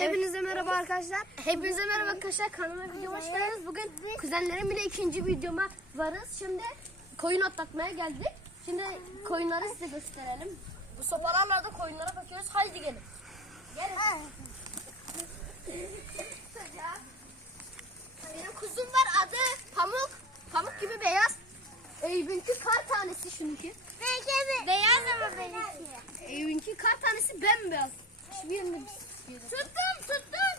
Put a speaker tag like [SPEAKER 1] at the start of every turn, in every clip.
[SPEAKER 1] Hepinize merhaba arkadaşlar. Hepinize merhaba arkadaşlar. Kanalıma videoma hoş geldiniz. Bugün kuzenlerim ile ikinci videoma varız. Şimdi koyun atlatmaya geldik. Şimdi koyunları size gösterelim. Bu sopalarla da koyunlara bakıyoruz. Haydi gelin. Gelin. Benim kuzum var adı Pamuk. Pamuk gibi beyaz. Eyüp'ünki kar tanesi şununki.
[SPEAKER 2] Beyaz ama benimki.
[SPEAKER 1] Eyüp'ünki kar tanesi bembeyaz. Hiçbirini
[SPEAKER 2] Tuttum tuttum.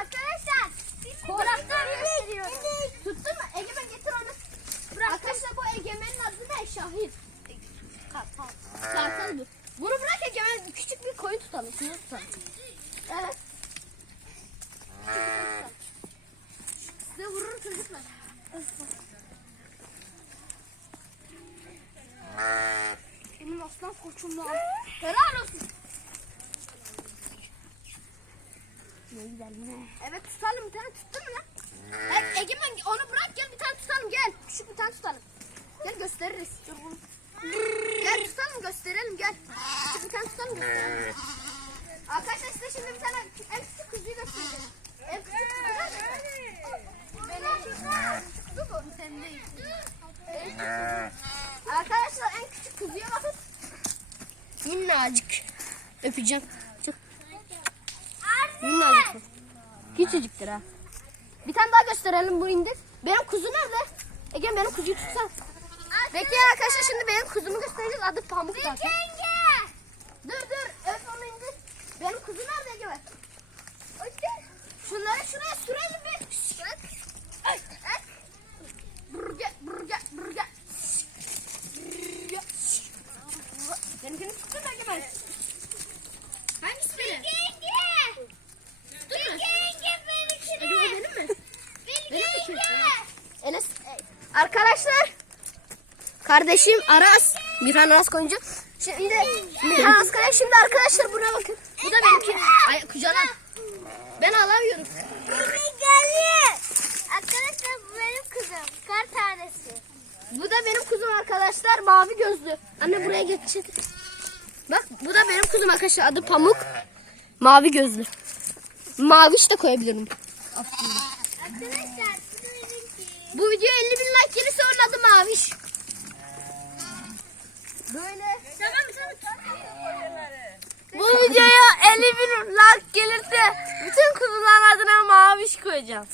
[SPEAKER 2] Arkadaşlar.
[SPEAKER 1] Gösteriyor. Tuttun mu? Egemen getir onu. Arkadaşlar bu Egemen'in adı ne? Şahit. Kartal. Kartal bu. Bunu bırak Egemen. Küçük bir koyun tutalım. Şunu tutalım. Evet. Size vurur çocuklar. Benim aslan koçum lan. Helal olsun. Güzel ne? Evet tutalım bir tane tuttun mu lan? E, Egemen onu bırak gel bir tane tutalım gel. Küçük bir tane tutalım. Gel gösteririz. Dur bunu. Gel tutalım gösterelim gel. Küçük bir tane tutalım gösterelim. Arkadaşlar size şimdi bir tane en küçük kuzuyu göstereceğim. En küçük kuzu? Benim. Bu bu. Senin değil. Arkadaşlar en küçük kuzuya bakın. Minnacık. Öpeceğim. Çık. Minnacık. Küçücüktür ha. Bir tane daha gösterelim bu indir. Benim kuzu nerede? Ege benim kuzuyu tutsan. Bekleyin arkadaşlar şimdi benim kuzumu göstereceğiz. Adı Pamuk zaten. Dur dur öp onu indir. Benim kuzu nerede Ege? Şunları şuraya sürelim bir. Bak. Ay, ay. Gel. Brr, gel. Benimkini tuttun Ege ben? Hangisi benim? Tuttun mu? Ege o benim mi? Benim mi ki? Enes. Arkadaşlar. Kardeşim Aras. Mirhan Aras koyuncu. Şimdi Mirhan Aras kardeş şimdi arkadaşlar buna bakın. Bu da benimki. Ay kucağına. Ben alamıyorum.
[SPEAKER 2] Arkadaşlar bu benim kızım. Kar tanesi.
[SPEAKER 1] Bu da benim kuzum arkadaşlar. Mavi gözlü. Anne buraya geçecek. Bak bu da benim kuzum arkadaşlar. Adı Pamuk. Mavi gözlü. Maviş de koyabilirim.
[SPEAKER 2] Arkadaşlar. Bu
[SPEAKER 1] video 50 bin Maviş. Böyle.
[SPEAKER 2] Tamam tamam.
[SPEAKER 3] Bu videoya 50 bin like gelirse bütün kuzuların adına maviş koyacağım.